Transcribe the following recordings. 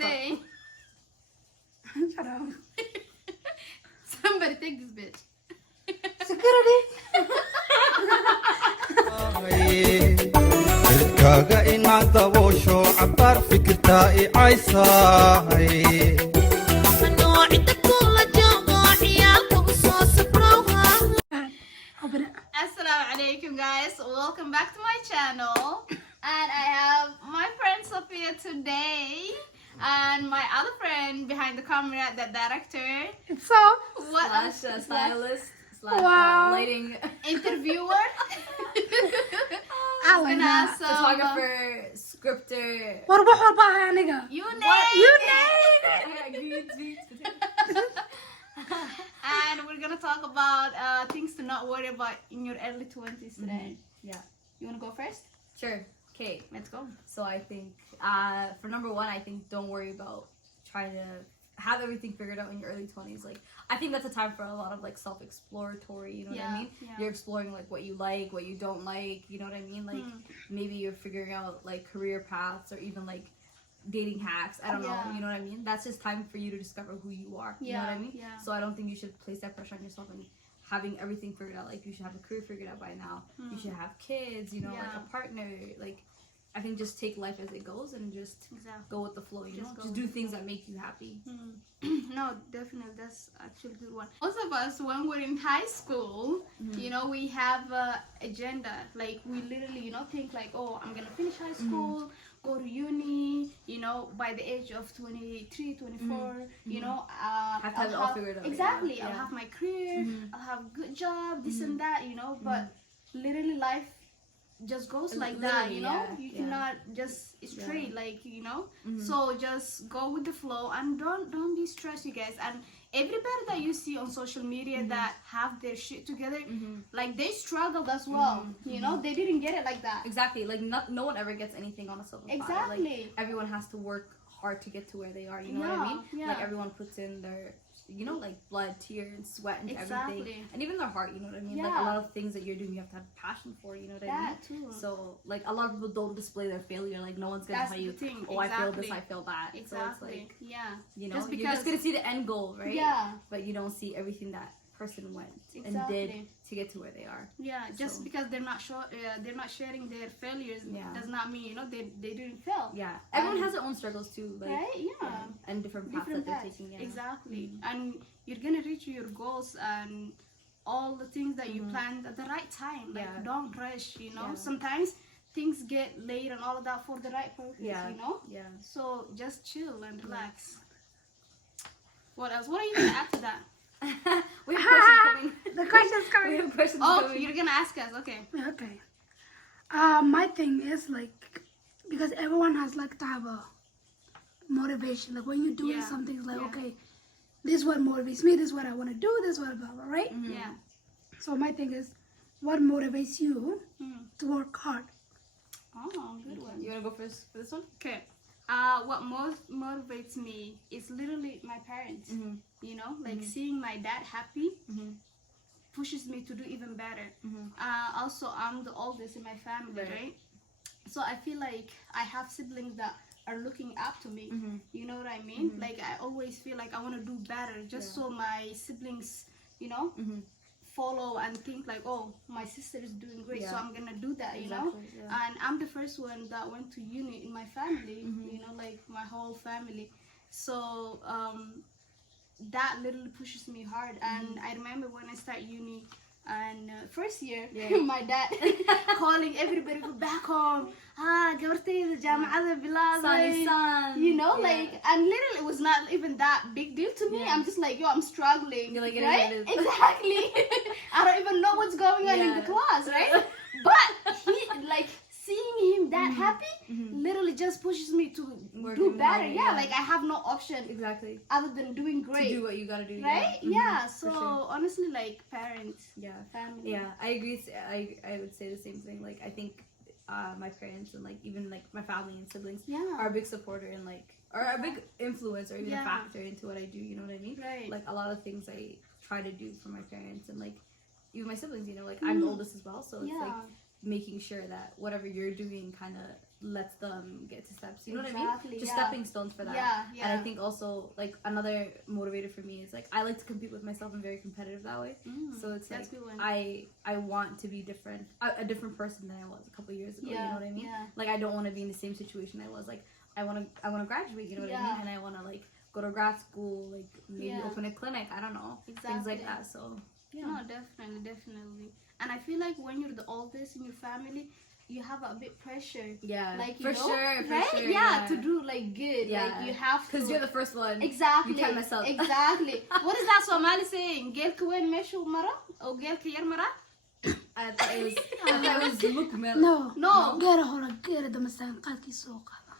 say. Shut up. Somebody take this bitch. Security. ilkaaga inaad daboosho cabaar fikirtaa i caysahay Open it. Assalamu alaikum guys, welcome back to my channel. And I have my friend Sophia today and my other friend behind the camera, the director, So, what Slash stylist slash Wow. lighting interviewer, I like gonna that. some photographer, scriptor. What about her, nigga? you name You it. And we're gonna talk about things to not worry about in your early 20s today. Yeah, You wanna go first? sure. Okay, Let's go. so I think for number one, I think don't worry about trying to have everything figured out in your early 20s. Like, I think that's a time for a lot of like self-exploratory, you know what I Yeah, mean? yeah. You're exploring like what you like, what you don't like, you know what I mean? Like maybe you're figuring out like career paths or even like dating hacks. I don't know, Yeah. you know what I mean? That's just time for you to discover who you are. You know what I Yeah, mean? yeah. So I don't think you should place that pressure on yourself and having everything figured out. Like you should have a career figured out by now. You should have kids, you know, like Yeah. a partner. Like I think just take life as it goes and just Exactly. go with the flow, you Just know? go Just with do the things that make you happy. No, definitely, that's actually a good one. Most of us, when we're in high school, you know, we have agenda. Like we literally, you know, think like, oh, I'm gonna finish high school, go to uni. You know, by the age of 23, 24, you know, Have to have it all figured out, Exactly, yeah. I'll Yeah. have my career, I'll have a good job, this and that. You know, but literally life just goes like that. You know, Literally, you yeah. cannot just straight like, you know. So just go with the flow and don't be stressed, you guys. And everybody that you see on social media that have their shit together, like they struggled as well. You know, they didn't get it like that. Exactly. Like no one ever gets anything on a silver platter. Exactly. Like everyone has to work hard to get to where they are. You know what I Yeah, mean? yeah. Like everyone puts in their, you know, like blood, tears, sweat, and Exactly. everything, and even their heart. You know what I mean? Like Yeah. a lot of things that you're doing, you have to have passion for. You know what I mean? That too. So like a lot of people don't display their failure. Like no one's gonna That's tell you, the thing, oh, I failed this, exactly. I failed that. So it's Exactly. like, Yeah. you know, Just you're because- just gonna see the end goal, right? Yeah. But you don't see everything that person went and Exactly. did to get to where they are. Yeah, just So- because they're not sharing their failures Yeah. does not mean, you know, they didn't fail. Yeah. Everyone has their own struggles too. Like, Right? Yeah. and different paths Different that they're paths. taking. Yeah. Exactly. And you're gonna reach your goals and all the things that you planned at the right time. Like Yeah. don't rush, you know. Yeah. Sometimes things get late and all of that for the right purpose, Yeah. you know? Yeah. So just chill and relax. What else? What are you gonna add to that? We have questions coming. The question's We coming. have questions Oh, coming. you're gonna ask us, okay. Okay. My thing is like, because everyone has like to have a motivation. Like when you're doing Yeah. something, it's like, Yeah. okay, this is what motivates me. This is what I want to do. This is what blah blah, right? Yeah. So my thing is, what motivates you to work hard? Oh, good one. You wanna go first for this one? Okay. What most motivates me is literally my parents. You know, like seeing my dad happy pushes me to do even better. Also, I'm the oldest in my family, right? So I feel like I have siblings that are looking up to me. You know what I mean? Like I always feel like I want to do better, just so my siblings, you know, follow and think like, oh, my sister is doing great, so Yeah. I'm gonna do that, you know. Exactly, yeah. And I'm the first one that went to uni in my family, you know, like my whole family. So that literally pushes me hard. And I remember when I start uni and first year, my dad calling everybody from back home, gabartayda jaamacada bilaaday, Son. you know, Yeah. like, and literally it was not even that big deal to me. Yeah. I'm just like, yo, I'm struggling, You're like, it is right? what it is. Exactly. I don't even know what's going on in the Yeah. class, right? But he, like, seeing him that happy literally just pushes me to Work do even better. harder, Yeah, yeah. like I have no option Exactly. other than doing great, To do what you gotta do. right? Yeah. Yeah. So For sure. honestly, like parents, Yeah. family. Yeah, I agree. I would say the same thing. Like I think my parents and like even like my family and siblings Yeah. are a big supporter and like are a big influence or even Yeah. a factor into what I do. You know what I mean? Right. Like a lot of things I try to do for my parents and like even my siblings. You know, like I'm the oldest as well, so it's like making sure that whatever you're doing kind of lets them get to steps. You know what I Exactly, mean? Just yeah. stepping stones for that. Yeah, yeah. And I think also like another motivator for me is like I like to compete with myself. I'm very competitive that way. So it's That's like good one. I want to be different, a different person than I was a couple years ago. You know what I mean? Yeah. Like I don't want to be in the same situation I was. Like I want to graduate. You know what I Yeah. mean? And I want to like go to grad school. Like maybe Yeah. open a clinic. I don't know. Things Exactly. like that. So yeah. No, definitely. And I feel like when you're the oldest in your family, you have a bit pressure. Yeah. Like, you for know, sure. For right? sure. Yeah, to do like good. Yeah. Like you have to. Because you're the first one. Exactly. You can't mess up. Exactly. What is that Somali saying? Gelka وين مشوا مرة أو gelka ير مرة? I thought it was Lukman. No. No. Geera hore, geera dambe saanqaadkii soo qaada.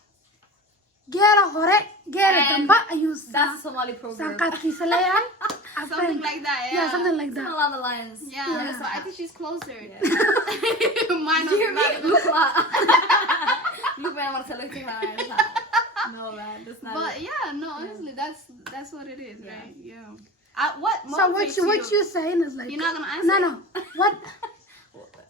Geera hore, geera And dambe ayuu That's a Somali proverb. saanqaadkiisa leeyahay. I Something think- like that. Yeah, something like Something that. along the lines. Yeah. Yeah. So I think she's closer. Yeah. Mine Do you was hear me? not. Lukman wants to look at her. No man, that's not But it. yeah, no, honestly, that's what it is, Yeah. right? Yeah. What So what motivates you saying is like You're not gonna answer? No. What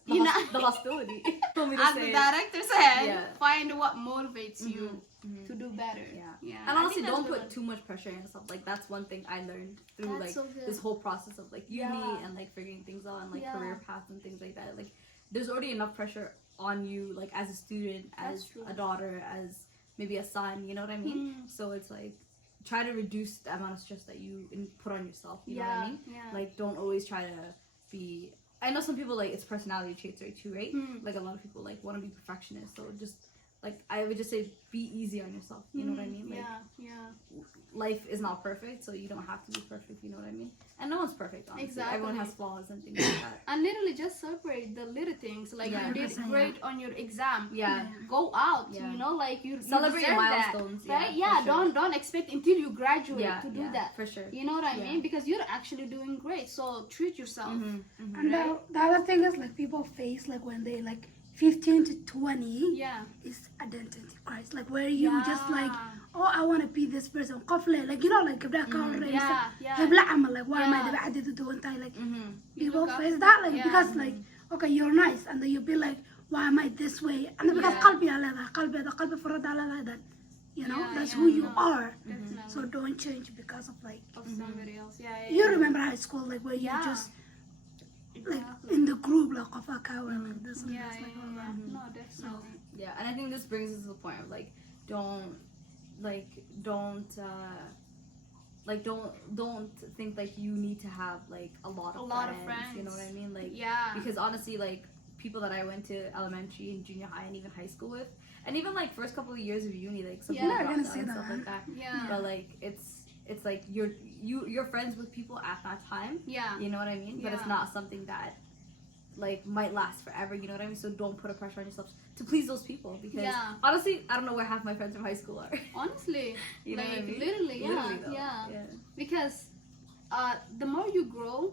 The, You the hostility. Told me to As say the it. director said, Yeah. find what motivates you to do better. Yeah. Yeah. And I honestly, think that's don't good put one. too much pressure on yourself. Like that's one thing I learned through That's like so good. this whole process of like uni Yeah. and like figuring things out and like Yeah. career paths and things like that. Like there's already enough pressure on you, like as a student, That's as true. a daughter, as maybe a son. You know what I mean? So it's like try to reduce the amount of stress that you put on yourself. You know what I mean? Yeah. Like don't always try to be. I know some people like it's personality traits, right? Too, right? Like a lot of people like want to be perfectionists. So just like I would just say, be easy on yourself. You know what I mean? Like yeah. life is not perfect, so you don't have to be perfect. You know what I mean? And no one's perfect. Honestly, Exactly. everyone has flaws and things like that. And literally just celebrate the little things. Like Yeah. you did 100%, great on your exam. Yeah. Go out. Yeah. You know, like you Celebrate your deserve that, milestones, yeah, right? for Yeah. sure. Don't expect until you graduate Yeah, to do yeah, that. for sure. You know what I Yeah. mean? Because you're actually doing great. So treat yourself. Mm-hmm. and the other thing is like people face like when they like 15 to 20 Yeah. is identity crisis, like where you just like, Yeah. oh, I want to be this person. Qofle, like you know, like gabdhaha ka horeysa. Yeah. Hebla camal, like why am I Yeah. dabeecaddeedu duwan tahay, like Mm-hmm. You people look face up- that, like yeah. because like okay, you're nice, and then you be like, why am I this way? And because Yeah. qalbi aa leedahay, qalbi farada aa leedahay, that you know, Yeah, that's yeah, who you no. are. Definitely. So don't change because of like of somebody else. Yeah. you remember high school, like where you Yeah. just like Exactly. in the group, like of a cow and like this and Yeah, this, like all yeah. that. No, definitely. Yeah, and I think this brings us to the point of like, don't think like you need to have like a lot of friends. You know what I mean? Like, Yeah. because honestly, like people that I went to elementary and junior high and even high school with, and even like first couple of years of uni, like some Yeah. people You're not dropped gonna out say and that. stuff like that. Yeah. But like it's like you're friends with people at that time. Yeah. You know what I mean? But it's Yeah. not something that like might last forever. You know what I mean? So don't put a pressure on yourself to please those people, because Yeah. honestly, I don't know where half my friends from high school are. Honestly. You know like what I mean? literally, yeah. Literally, though. Yeah. Because the more you grow,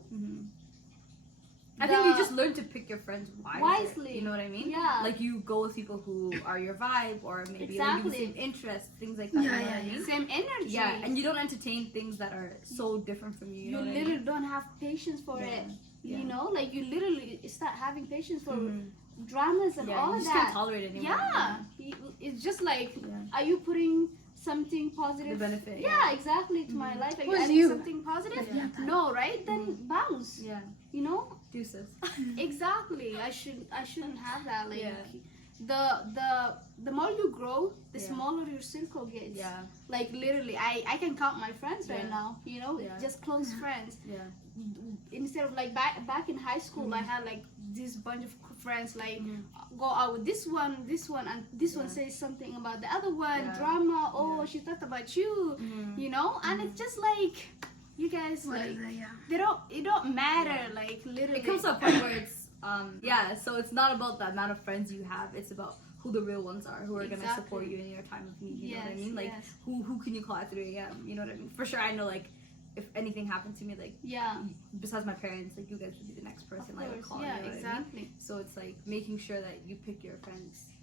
I think you The- just learn to pick your friends Wisely. You know what I mean? Yeah. Like you go with people who are your vibe, or maybe like you have the Exactly. same interests, things like that. Yeah, you know yeah, what I mean? same energy. Yeah, and you don't entertain things that are so different from you. You you know what I literally mean? don't have patience for Yeah. it. Yeah. You know, like you literally start having patience for Mhm. dramas and Yeah, all you of just that. can't tolerate it anymore. Yeah. It's just like, Yeah. are you putting something positive? The benefit, Yeah, yeah. exactly, to my life. Are you Who's adding you? something positive? Yeah. No, right? Then bounce. Yeah. You know? Deuces. Exactly. I shouldn't have that. Like Yeah. the more you grow, the Yeah. smaller your circle gets. Yeah. Like literally, I can count my friends right Yeah. now. You know, Yeah. just close friends. Yeah. Instead of like back in high school, I had like this bunch of friends. Like go out with this one, and this one Yeah. says something about the other one. Yeah. Drama. Oh, Yeah. she thought about you. Mhm. You know, and it's just like you guys What like is it? Yeah. it don't matter. Yeah. Like literally, It comes to a point where it's so it's not about the amount of friends you have, it's about who the real ones are, who are gonna support Exactly. you in your time of need. You know what I Yes, mean? Like yes. who can you call at 3 a.m. You know what I mean? For sure, I know like if anything happened to me, like Yeah. besides my parents, like you guys would be the next person Of I would course. call. Yeah, you know what I mean? exactly. So it's like making sure that you pick your friends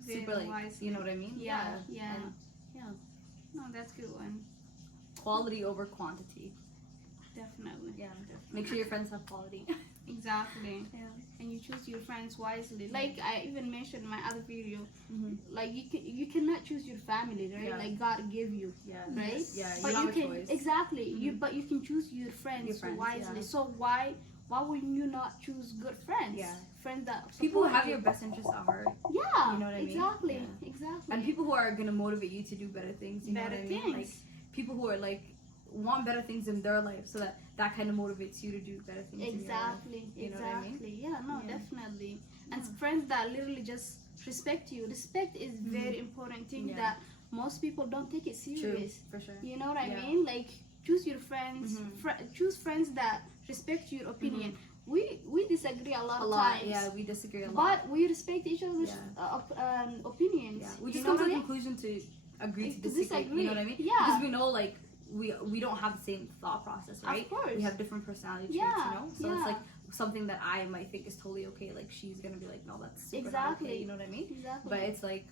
Very super like wisely. you know what I mean? Yeah, yeah. And, yeah. No, that's a good one. Quality over quantity. Definitely. Yeah. Definitely. Make sure your friends have quality. Exactly. Yeah. And you choose your friends wisely. Like I even mentioned in my other video, Mhm. like you cannot choose your family, right? Yeah. Like God gave you, Yeah. right? Yeah. But You you have a can choice. exactly but you can choose your friends, Your friends, wisely. yeah. So why would you not choose good friends? Yeah. Friends that People who support have you. your best interests at heart. Yeah. You know what I mean? Exactly. Yeah. Exactly. And people who are gonna motivate you to do better things. You know better what I mean? things. Like people who are like want better things in their life, so that kind of motivates you to do better things. Exactly. You know what I mean? Exactly. Yeah. No. Yeah. Definitely. And friends that literally just respect you. Respect is very important thing Yeah. that most people don't take it True, serious. for sure. You know what I Yeah. mean? Like choose your friends. Choose friends that respect your opinion. We disagree a lot A of lot. times. Yeah, we disagree a lot. But we respect each other's opinions. Yeah, we You just know come to what the I mean? conclusion to agree to To disagree. disagree. You know what I mean? Yeah. Because we know like we don't have the same thought process, right? course. We have different personality traits, Yeah, you know. So yeah. it's like something that I might think is totally okay. Like she's gonna be like, no, that's super not Exactly. okay. You know what I mean? Exactly. But it's like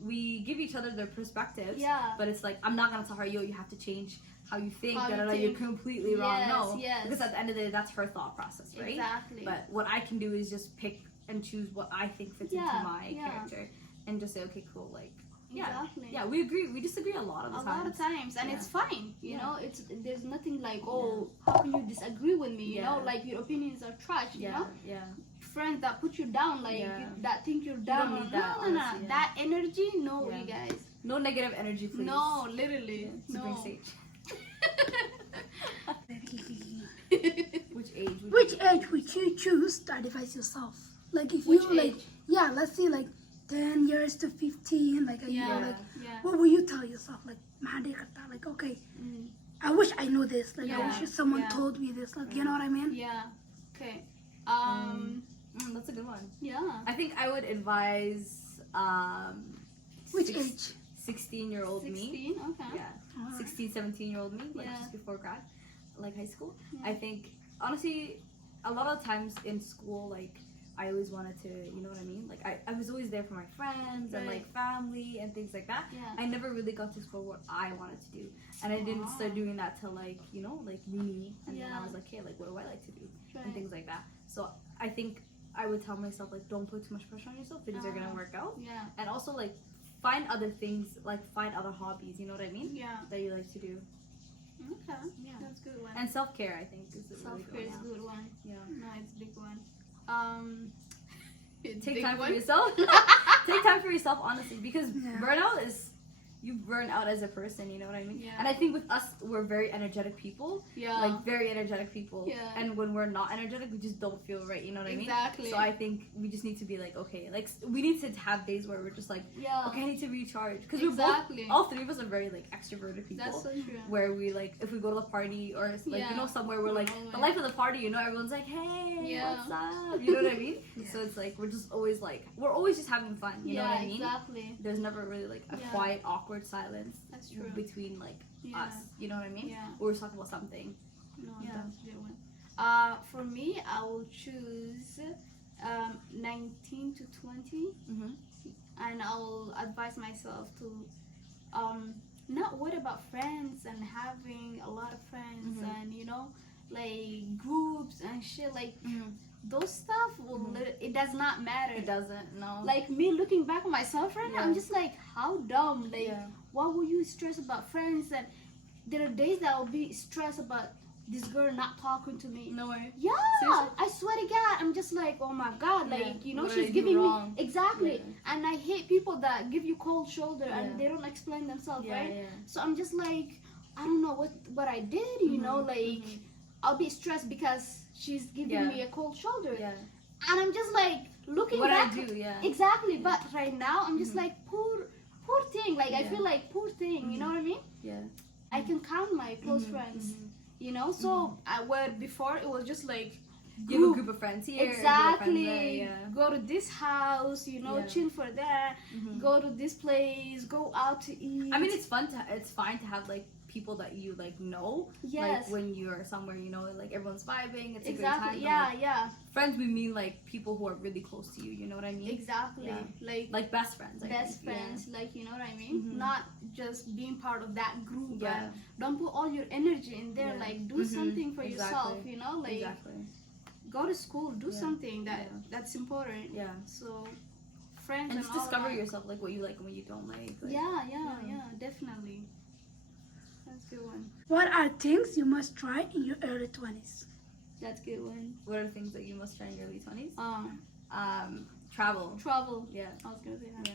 we give each other their perspectives. Yeah. But it's like I'm not gonna tell her, yo, you have to change how you think. How you You're think. completely wrong. Yes, No, yes. because at the end of the day, that's her thought process, right? Exactly. But what I can do is just pick and choose what I think fits Yeah, into my yeah. character, and just say, okay, cool, like. Yeah, Exactly. yeah, we agree. We disagree a lot of the A time. lot of times, and Yeah. it's fine. You Yeah. know, it's there's nothing like, oh, how can you disagree with me? You know, Yeah. like your opinions are trash. You Yeah, know, yeah, friends that put you down, like Yeah. that think you're down. don't need that, no, honestly, yeah. that energy, no, Yeah. you guys. no negative energy, please. No, literally, Yeah, to no. bring sage. Which age? Which age would you choose to advise yourself? Like if Which you like, age? yeah, let's say like 10 years to 15, like a year, Yeah. like Yeah. what will you tell yourself? Like, "Mahadi karta," like okay, Mm. I wish I knew this. Like I Yeah, wish someone yeah. told me this. Like you know what I mean? Yeah. Okay. That's a good one. Yeah. I think I would advise Which six- age? 16-year-old me. 16. Okay. Yeah. Alright. 16, 17-year-old me, like Yeah. just before grad, like high school. Yeah. I think honestly, a lot of times in school, like I always wanted to, you know what I mean? Like I was always there for my friends and like family and things like that. Yeah. I never really got to explore what I wanted to do, and I didn't start doing that till like like uni, and then I Yeah. was like, hey, like what do I like to do and Right. things like that. So I think I would tell myself like don't put too much pressure on yourself. Things are gonna work out, Yeah. and also like find other things, like find other hobbies. You know what I mean? Yeah. That you like to do. Okay. Yeah. That's a good one. And self care, I think, is a really Self-care is good a one. good one. Yeah. No, it's a big one. It's Take big time one. for yourself. Take time for yourself, honestly, because Yeah. burnout is you burn out as a person. You know what I mean? Yeah. And I think with us, we're very energetic people. Yeah. Like very energetic people. Yeah. And when we're not energetic, we just don't feel right. You know what I mean? Exactly. So I think we just need to be like, okay, like we need to have days where we're just like, Yeah. okay, I need to recharge, because Exactly. we're both, all three of us are very like extroverted people. That's so true. Where we like, if we go to the party or it's like, Yeah. you know, somewhere we're like, the Always. life of the party, you know, everyone's like, hey, Yeah. what's up? You know what I mean? So it's like, we're just always like, we're always just having fun. You know yeah, what I mean? exactly. There's never really like a Yeah. quiet, awkward silence That's true. between like Yeah. us. You know what I mean? Yeah. Or we're talking about something. No, Yeah. that's a good one. For me, I will choose 19 to 20, Mm-hmm. and I will advise myself to not worry about friends and having a lot of friends Mhm. and like groups and shit. Like those stuff will it does not matter. It doesn't, no. Like me looking back on myself right now, I'm Yeah. just like, how dumb. Like, Yeah. why would you stress about friends? And there are days that I'll be stressed about this girl not talking to me. No way. Yeah, Seriously? I swear to God, I'm just like, oh my God, like Yeah. What did I she's do giving wrong? me exactly, Yeah. and I hate people that give you cold shoulder Yeah. and they don't explain themselves, Yeah, right? yeah. So I'm just like, I don't know what I did, you know, like I'll be stressed because she's giving Yeah. me a cold shoulder, Yeah. and I'm just like looking What back. I do, yeah. Exactly, but right now I'm just like poor thing. Like I Yeah. feel like poor thing. You know what I mean? Yeah. I can count my close friends. You know, so where before it was just like You have a group of friends here. a group of friends exactly there, yeah. go to this house, Yeah. chill for that. Go to this place, go out to eat. I mean, it's fine to have like people that you like know. Yes. Like when you're somewhere, you know, like everyone's vibing. It's a great Exactly. time. Yeah, But, like, yeah. friends, we mean like people who are really close to you. You know what I mean? Exactly. Yeah. Like Like best friends. I best think. friends, like, you know what I mean? Mhm. Not just being part of that group. Yeah. And don't put all your energy in there. Yeah. like do Mhm. something for yourself, Exactly. you know, like Exactly. go to school, do Yeah. something Yeah. that's important. Yeah. So friends And and just all discover that. yourself, like what you like and what you don't like. Yeah, Yeah. definitely. That's a good one. What are things you must try in your early 20s? That's a good one. What are the things that you must try in your early 20s? Travel. Travel. Yeah. I was gonna say that. Yeah.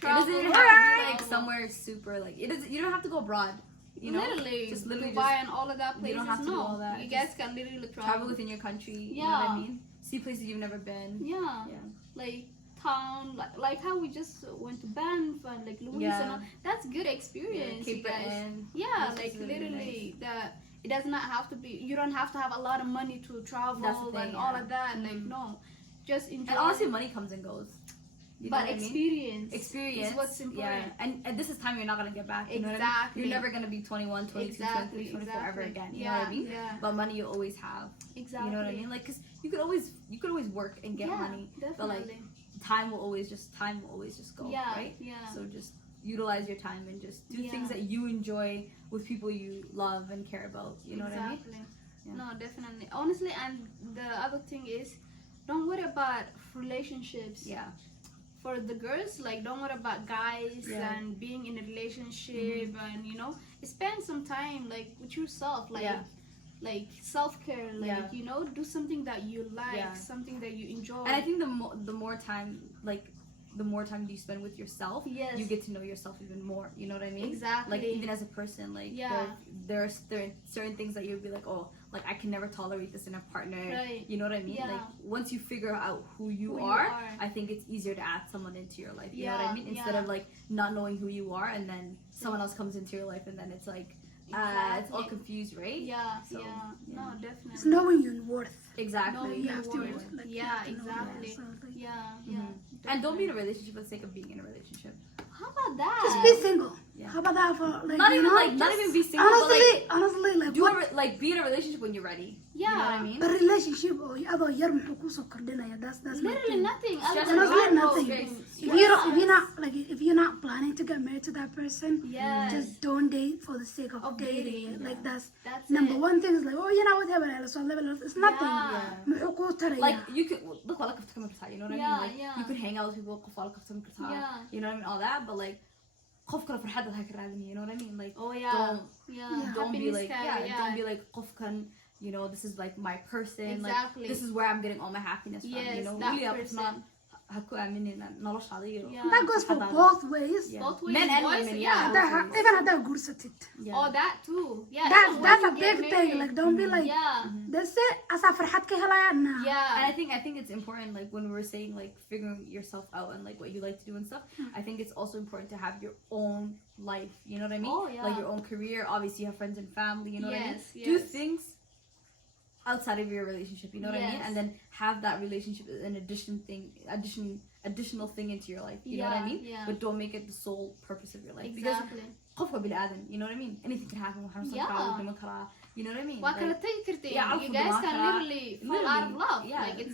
Travel. It doesn't even have to be like Travel. somewhere super like it is. You don't have to go abroad. You know, literally, just literally Dubai just and all of that places. you don't have to do no, all that. you Just guys can literally travel within your country. You know what I Yeah. mean? See places you've never been. Yeah. Yeah. Like town, like how we just went to Banff and like Louise Yeah. and all. That's good experience, you Cape guys. Breton. Yeah, Those like places are really literally that. It does not have to be. You don't have to have a lot of money to travel That's the thing, and all yeah. of that. Like Mhm. no, just enjoy. And honestly, money comes and goes. You know but what I mean? experience, Experience is what's important. Yeah, and at this is time you're not gonna get back. You know what I mean? Exactly. You're never gonna be 21, 22, Exactly, 23, 24 ever exactly. again. You Yeah, know what I mean? yeah. But money you always have. Exactly. You know what I mean? Like, cause you could always work and get yeah, money, definitely. but like time will always just go. yeah, Right? yeah. So just utilize your time and just do Yeah. things that you enjoy with people you love and care about. You know what I mean? Exactly. Yeah. No, definitely. Honestly, and the other thing is, don't worry about relationships. Yeah. For the girls, like, don't worry about guys Yeah. and being in a relationship, and you know, spend some time like with yourself, like. Yeah. Like self-care, like Yeah. you know, do something that you like, Yeah. something that you enjoy. And I think the more time you spend with yourself, Yes. you get to know yourself even more. You know what I mean? Exactly. Like even as a person, like Yeah. there are certain things that you'll be like, oh, like I can never tolerate this in a partner. Right. You know what I mean? Yeah. Like once you figure out who you Who you are, are. I think it's easier to add someone into your life. You know what Yeah, I mean? Instead yeah. of like not knowing who you are and then someone else comes into your life and then it's like it's all Exactly. confused, right? Yeah, So, yeah, yeah. no, It's definitely. knowing your worth. Exactly. Knowing You your have to, worth. like, you Yeah, have to know exactly. that. So, like, Yeah, Mhm. yeah. And don't be in a definitely. relationship for the sake of being in a relationship. How about that? just be single. Yeah. How about that for like Not you even know, like not just- even be single, but honestly, like honestly, like do what like be in a relationship when you're ready. Yeah. You know what I mean? a relationship or adoo yar muxuu kusoo kordhinaya. That's my Literally thing. nothing. Just Honestly, other than nothing. stress. If you're not like if you're not planning to get married to that person, Yes. just don't date for the sake of Of dating. dating, Like yeah. that's That's number it. one thing is like, oh, you know what, so level it's nothing. Yeah. Muxuu kuu taraya. Like you could look wala kafta kama kartaa, you know what I Yeah, mean? Like yeah. you could hang out with people qof wala kafta kama kartaa. Yeah. You know what I mean? All that, but like qof kale farxad ha ka raadin, you know what I mean? Like Oh yeah. don't Yeah. don't be Happiness like carry, don't be like qof kan, you know, this is like my person. Exactly. Like this is where I'm getting all my happiness from. Yes, You know, that really person. ha ku aaminin noloshaada iyo Yeah. That goes for farxadaada. both ways. Yeah. Both ways, Men and boys, women, yeah. yeah. That even haddaa guursatid. Yeah. Oh, that too. Yeah. That's even that's a when you big get thing. married. Like don't be like Yeah. that's it. Asaa farxad ka helaya. Nah. And Yeah. I think it's important, like when we're saying like figuring yourself out and like what you like to do and stuff. I think it's also important to have your own life. You know what I mean? Oh, yeah. Like your own career. Obviously, you have friends and family. You know what I mean? Yes, Do yes. things outside of your relationship. You know what I mean? Yes. And then have that relationship as an additional thing into your life. You know what I Yeah, mean? yeah. But don't make it the sole purpose of your life. Exactly. Because qofka bini'aadan, you know what I mean? Anything can happen. waxaan soo Yeah. kacaa, dhiman karaa. You know what I mean? Waa kala Like, tagi kartiin. Yeah, You guys alfud can waa kala- literally fall out of love. Yeah. Like it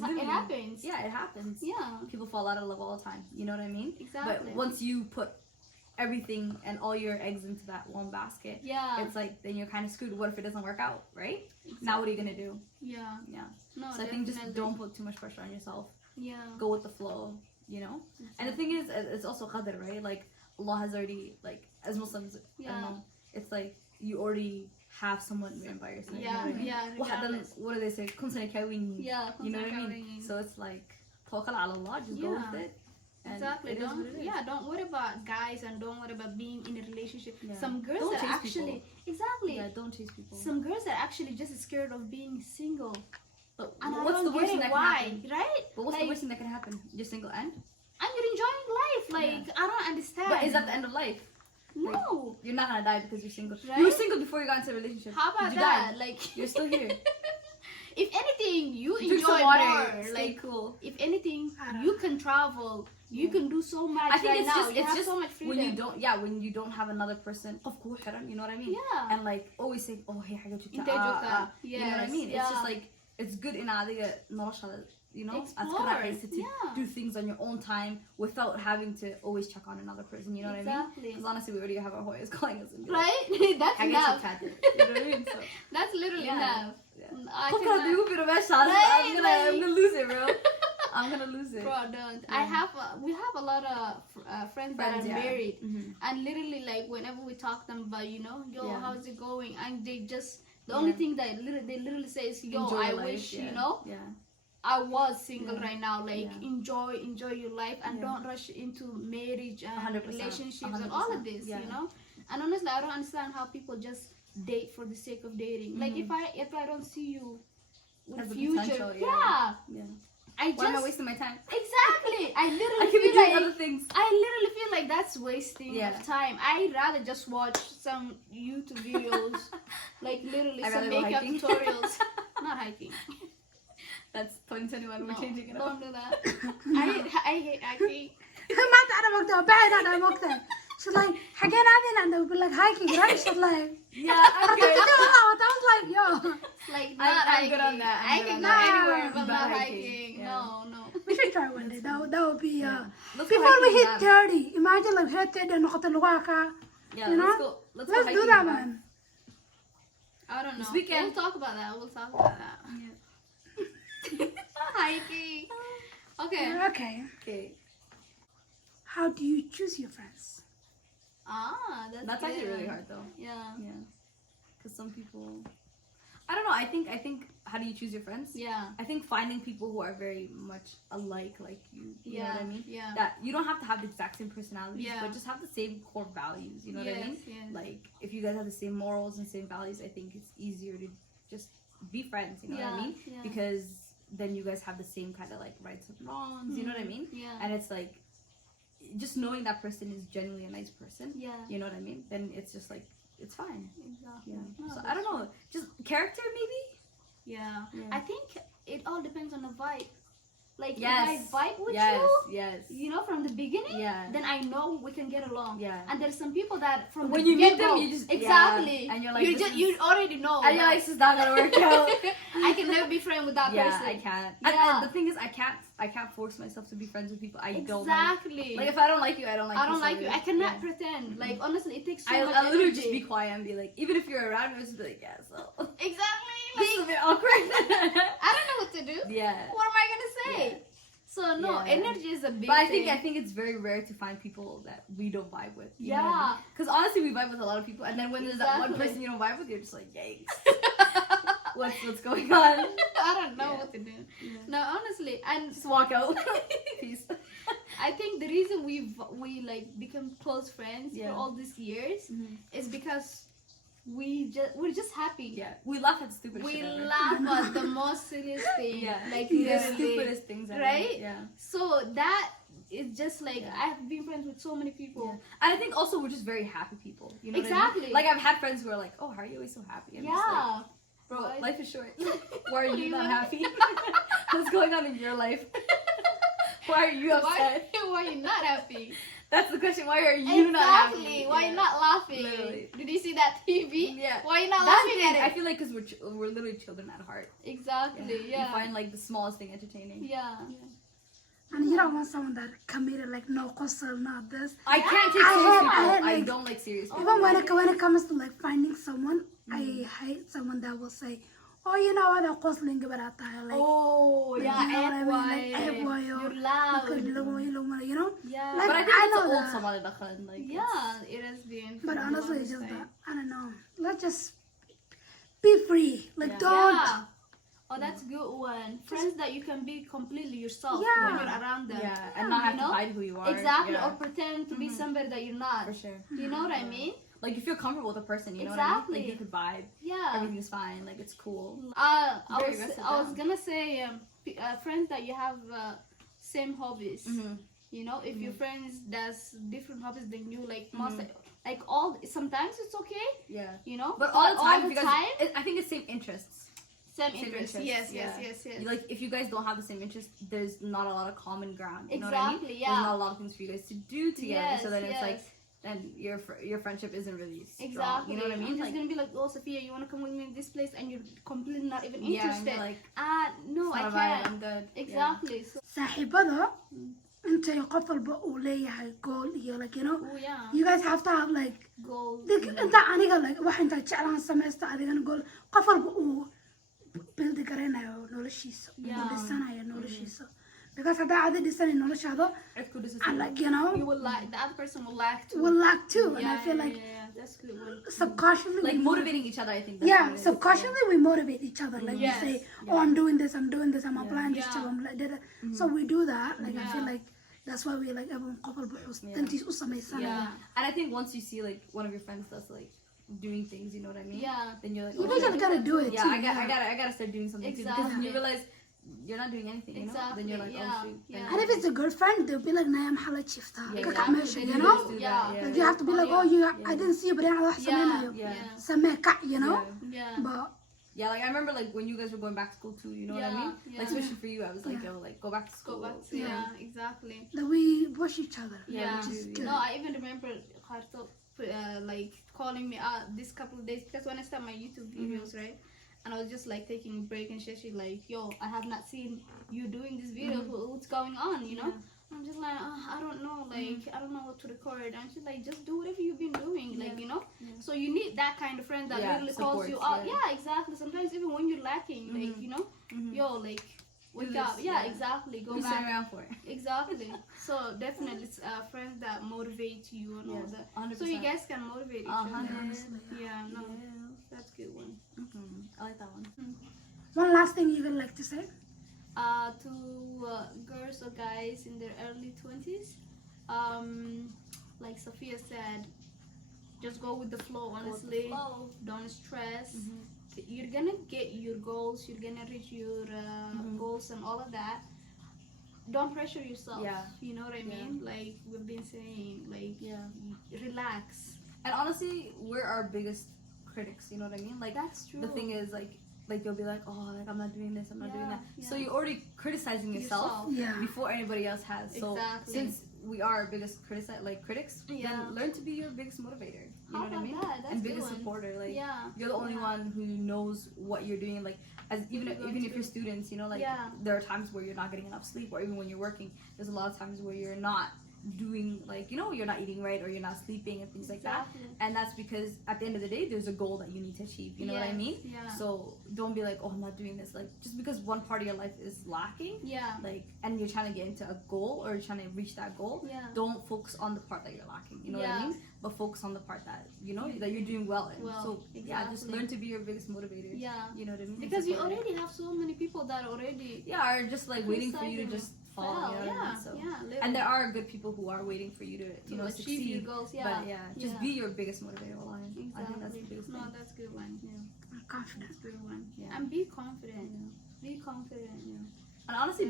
Literally. happens. yeah, it happens. Yeah. People fall out of love all the time. You know what I mean? Exactly. But once you put everything and all your eggs into that one basket, Yeah. it's like then you're kind of screwed. What if it doesn't work out, right? Now what are you gonna do? Yeah. Yeah. No. So I think just definitely. don't put too much pressure on yourself. Yeah. Go with the flow, you know. And the thing is, it's also qadr, right? Like Allah has already, like as Muslims, I Yeah. don't know, it's like you already have someone written by your side. You know Yeah. what I mean? Yeah. Regardless. What do they say? Kun sana kawin. Yeah. You know what I mean? concentrating. So it's like tawakkal ala Allah, just go Yeah. with it. And Exactly. it is what Don't it is. don't worry about guys and don't worry about being in a relationship. Yeah. Some girls Don't are chase actually exactly. Yeah, don't chase people. Some girls are actually just scared of being single. But And what's I the don't worst get thing it that why, can happen? right? But what's the Like, worst thing that can happen? You're single and? and you're enjoying life. Like I don't understand. But is that the end of life? No. You're not gonna die because you're single. Right? You were single before you got into a relationship. How about you that? died. Like You're still here. if anything, you Drink enjoy some water. more. Stay Like, cool. if anything, I don't you know. can travel. You can do so much I think right it's now. just You it's have just so much freedom. when you don't have another person. You know what I mean? Yeah. And like always saying, oh hey, Inte you joke. you know what I mean? It's Yeah. just like it's good in adiga nolosha, you know, Explore. to Yeah. do things on your own time without having to always check on another person. You know what I mean? Exactly. Because honestly, we already have our Hoyas calling us and be like, Right? That's "I get enough. you, you know what I mean? So, That's literally Yeah. enough. yeah. I Fuck cannot- out, dude, bit of a shot. Right, I'm like- gonna lose it, bro. I'm gonna lose it. Bro, don't. I have we have a lot of friends that Friends, are yeah. married, Mhm. and literally like whenever we talk them about, you know, yo, Yeah. how's it going, and they just the only Yeah. thing that they literally say is, yo, Enjoy I your life, wish yeah. you know Yeah. I was single Yeah. right now. Like Yeah. enjoy your life and Yeah. don't rush into marriage and 100%, relationships and all of 100%, this, yeah. you know. And honestly, I don't understand how people just date for the sake of dating. Like if I don't see you with Has the future, potential, yeah. yeah. Yeah. I Why am I just wasting my time? exactly. I I literally could be feel doing like other things. I literally feel like that's wasting Yeah. of time. I'd rather just watch some YouTube videos, like literally I'd some rather go makeup hiking. tutorials. Not hiking. That's 2021. No, We're changing it up. don't do that. I hate hiking. ما تعرف وقتها بعد أنا وقتها. She's like, حكينا هذه and they'll be like hiking, right? She's like, Yeah, I'm good. I was like, yo, It's like I'm not good hiking. on that. I'm I good can on go that. anywhere, but Not not hiking. hiking. Yeah. No. we should try one day. That would be Let's go before we hiking hit in 30. Imagine like hit 30 نقطة الواقع. Yeah, You know? let's Let's go do hiking that, in man. I don't know. This weekend. We'll talk about that. Hiking. Okay. Okay. Okay, How do you choose your friends? That's actually good. really hard though. Yeah. Yeah, because some people, I don't know. I think how do you choose your friends? Yeah. I think finding people who are very much alike, like you. You know what I mean? Yeah. That you don't have to have the exact same personalities, Yeah. but just have the same core values. You know what I mean? Yes. Like if you guys have the same morals and same values, I think it's easier to just be friends. You know what I mean? Yeah. Because then you guys have the same kind of like rights and wrongs. You know what I mean? Yeah. And it's like just knowing that person is genuinely a nice person. Yeah. You know what I mean? Then it's just like it's fine. Exactly. Yeah. No, So that's I don't know. Just character maybe. Yeah. Yeah. I think it all depends on the vibe. Like Yes. if I vibe with Yes. you, Yes. you know, from the beginning, Yeah. then I know we can get along. Yeah. And there's some people that from When the you meet them, get-go- you just- exactly. yeah. And you're like, you this just is- you already know. And you're like, this is not gonna work out. I can never be friends with that Yeah, person. I can't. Yeah. And the thing is, I can't force myself to be friends with people I don't like. Exactly. Like if I don't like you, I don't like you. I don't like you. I cannot Yeah. pretend. Like honestly, it takes so I'll much literally energy. just be quiet and be like, even if you're around me, I'll just be like, yeah, so Exactly. this is a Like bit awkward. I don't know what to do. Yeah. What am I gonna say? Yeah. So no, Yeah. energy is a big But I thing. think it's very rare to find people that we don't vibe with. Yeah. Because honestly, we vibe with a lot of people, and then when there's that one Exactly. person you don't vibe with, you're just like, yikes. What's going on? I don't know Yeah. what to do. Yeah. No, honestly, and Just walk out. Peace. I think the reason we like become close friends Yeah. for all these years Mhm. is because we're just happy. Yeah, we laugh at stupid We shit ever. laugh at the most silliest thing. Yeah, Like the literally. stupidest things ever. Right? Yeah. So that is just like Yeah. I've been friends with so many people. Yeah. And I think also we're just very happy people. You know what I Exactly. mean? Like I've had friends who are like, "Oh, how are you always so happy?" I'm just like, Yeah. bro, Why- life is short. Why are What do you you not want? happy? What's going on in your life? Why are you upset? Why are you not happy? That's the question. Why are you not happy? Exactly. Why Yeah. you not laughing? Literally. Did you see that TV? Yeah. Why you not That's the laughing thing. I at it? feel like because we're literally children at heart. Exactly. Yeah. You find like the smallest thing entertaining. Yeah. And you don't want someone that committed, like no hustle, not this. I can't take I serious had- people. I had, I like- don't like serious people. Even when it comes to like finding someone, I hate someone that will say, "Oh, you know what? I'm hustling about that." Like, Oh like, yeah, you know what I mean? Like, Ed boy, You're you loud. know. Yeah. Like, But I think I it's know an old that. Somali dakhan. Like Yeah, it has been. for But the honestly, it's longest just time. that I don't know. Let's just be free. Like, Yeah. don't. Yeah. Oh, that's a good one. Friends that you can be completely yourself when Yeah. you're around them. Yeah, and not have You to know? hide who you are. Exactly. Yeah. Or pretend to be somebody that you're not. For sure. You know what I mean? Like you feel comfortable with a person, you know Exactly. what I mean? Like you could vibe. Yeah. Everything's fine. Like it's cool. I Very was versatile. I was gonna say friends that you have same hobbies. Mm-hmm. You know, if your friends does different hobbies than you, like Mm-hmm. most like all sometimes it's okay. Yeah. You know, But all the time, all if the you guys, time, I think it's same interests. Same Same interest. interests, Yes. yeah. Like if you guys don't have the same interest, there's not a lot of common ground. You know what I mean? Exactly, There's yeah. not a lot of things for you guys to do together. Yes, so then it's like, yes. then your friendship isn't really strong. Exactly. You know what I mean? I'm just Like, gonna be like, oh, Sophia, you wanna come with me in this place, and you're completely not even yeah, and interested. you're like, No, it's I not a vibe, can't. I'm good. Exactly. So, saaxiibada intay qof walba uu leeyahay goal iyo like you know oh yeah, you guys have to have like goals. inta aniga like wax inta jeclaan samaysta adigana goal qof walba uu build garanayo noloshiisa Yeah. uu dhisanayo noloshiisa because haddaa adi dhisanay noloshaada It's good to and like you know You will like the other person will like to. will lack too and I feel like yeah, that's good one. subconsciously like we motivating each other. I think. That's yeah what it is. subconsciously we motivate each other like Yes. we say oh I'm doing this I'm applying this Yeah. job I'm like that so we do that like I feel like that's why we like everyone qof walba wuxuu dantiis u samaysanaya Yeah. And I think once you see like one of your friends that's like doing things, you know what I mean? Yeah. Then you're like, you okay, guys gotta do it yeah, too I gotta start doing something too because Exactly. you realize you're not doing anything, you know? Then you're like, Exactly, oh shoot. yeah, then- and if it's a good friend they'll be like naya maxaa la jiftaa Yeah, ka yeah. kac meesha Then you you know just do Yeah. that. like you have to be like oh you I didn't see you but I wax samaynayo Yeah. samee kac you know Yeah. but Yeah, like I remember like when you guys were going back to school too, you know what I Yeah, mean? yeah. Like especially for you, I was like, Yeah. yo, like go back to Go school. back to exactly. that we push each other Yeah. which is good. No, I even remember Kharto like calling me out this couple of days because when I start my YouTube videos, right? And I was just like taking a break and she's like, yo, I have not seen you doing this video. What's going on, you know? I'm just like, I don't know, like, I don't know what to record. And she's like, just do whatever you've been doing, like, you know? So you need that kind of friend that Yeah, literally calls you supports, out. Yeah, exactly. Sometimes even when you're lacking, like, you know, yo, like, wake this, up. Yeah, exactly. Go You back. stand around for it. Exactly. So definitely it's friends that motivate you and all Yes, that. 100%. So you guys can motivate each other. 100. Yeah, no, that's a good one. I like that one. one last thing you would like to say To girls or guys in their early 20s, like Sophia said, just go with the flow. Honestly, don't stress. You're gonna get your goals. You're gonna reach your goals and all of that. Don't pressure yourself. Yeah. You know what I mean? Like we've been saying, like relax. And honestly, we're our biggest critics, you know what I mean? Like That's true. the thing is like you'll be like, oh, like I'm not doing this, I'm not doing that. Yeah, So yeah. you're already criticizing yourself, Yeah. before anybody else has. So Exactly. since we are our biggest critics, Yeah. then learn to be your biggest motivator. You know How what I about mean? that? That's And a good biggest one. supporter. Like Yeah. you're the only one who knows what you're doing. Like as even What you're even going if to you're students, you know, like Yeah. there are times where you're not getting enough sleep, or even when you're working, there's a lot of times where you're not doing like, you know, you're not eating right or you're not sleeping and things like that. Exactly. And that's because at the end of the day there's a goal that you need to achieve, you know what I Yes, mean? yeah. So don't be like, oh, I'm not doing this, like just because one part of your life is lacking, Yeah. like, and you're trying to get into a goal or you're trying to reach that goal, Yeah. don't focus on the part that you're lacking, you know what I Yeah. mean? But focus on the part that you know that you're doing well in. Well, So yeah, just exactly. learn to be your biggest motivator. Yeah. You know what I mean? And Because you support it. already have so many people that already are just like waiting for you to just fall. fell. You know what I Yeah. mean? So Yeah. and there are good people who are waiting for you to you know achieve succeed. your goals. Yeah. But yeah, just Yeah. be your biggest motivator. Wallahi. Exactly. I think that's the biggest No, thing. that's a good one. I'm confident That's a good one. Yeah. And be confident. Be confident. And honestly,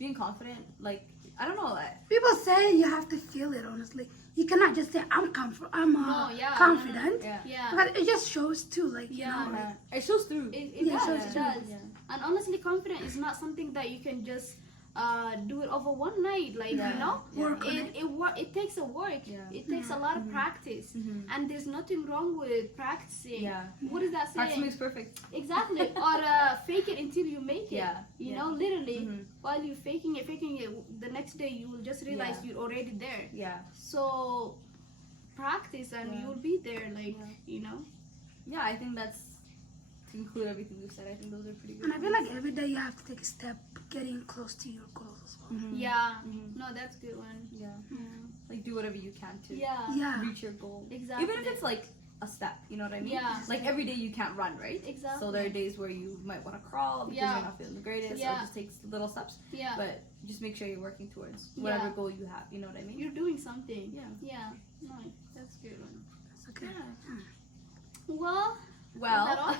being confident, like I don't know, people say you have to feel it honestly you cannot just say I'm No, yeah, confident yeah. Yeah. but it just shows too like you Yeah. know like, It shows through. It Yeah, does. so It true. does. Yeah. And honestly, confidence is not something that you can just do it over one night. Like Yeah. you know, Work on it takes a work. Yeah. It takes a lot of practice. And there's nothing wrong with practicing. Yeah. What is that Practice saying? makes perfect. Exactly. Or fake it until you make it. Yeah. You Yeah. know, literally, Mhm. while you're faking it, the next day you will just realize Yeah. you're already there. Yeah. So practice and Yeah. you'll be there. Like you know. Yeah, I think that's to include everything we've said. I think those are pretty good. and I feel like every day you have to take a step getting close to your goals as well Yeah. Mhm. No, that's a good one. Yeah. Yeah. Like do whatever you can to Yeah. yeah reach your goal. Exactly. Even if it's like a step, you know what I mean? Yeah. Like every day you can't run, right? Exactly. So there are days where you might want to crawl because Yeah. you're not feeling the greatest, Yeah. or just takes little steps. Yeah. But just make sure you're working towards whatever Yeah. goal you have. You know what I mean? You're doing something. Yeah. Yeah. No, that's a good one. it's okay Well, Well, Is that all?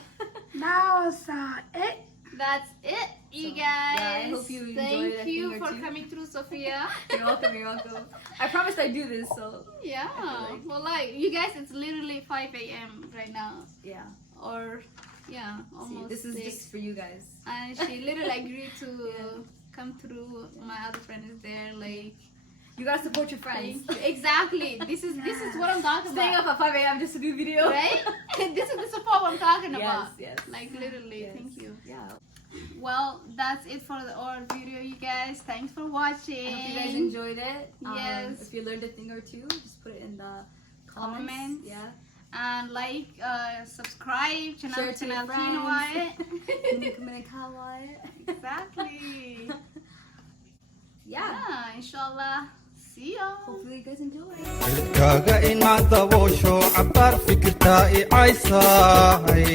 that was it that's it, you So, guys. yeah, I hope you enjoyed Thank a you thing or for two. coming through, Sophia. you're welcome. You're welcome. I promised I'd do this, so Yeah. I feel like- Well, like you guys, it's literally 5 a.m. right now, yeah. or Yeah, See, almost this is 6. just for you guys. And she literally agreed to Yeah. come through. My other friend is there, like. You gotta support your friends. Thank you. Exactly. This is what I'm talking Staying about. up at 5 a.m. just to do video. Right? This is the support I'm talking Yes, about. yes. Like literally. Yes. Thank you. Yeah. Well, that's it for our video, you guys. Thanks for watching. I hope you guys enjoyed it. Yes. If you learned a thing or two, just put it in the comments. Comments. Yeah. And like, subscribe, Share to your channel friends. Kinawae. Exactly. Yeah. Yeah, inshallah. See ya. Hopefully you guys enjoy. ilkaaga inaad daboosho cabbaar fikirtaa i caysahay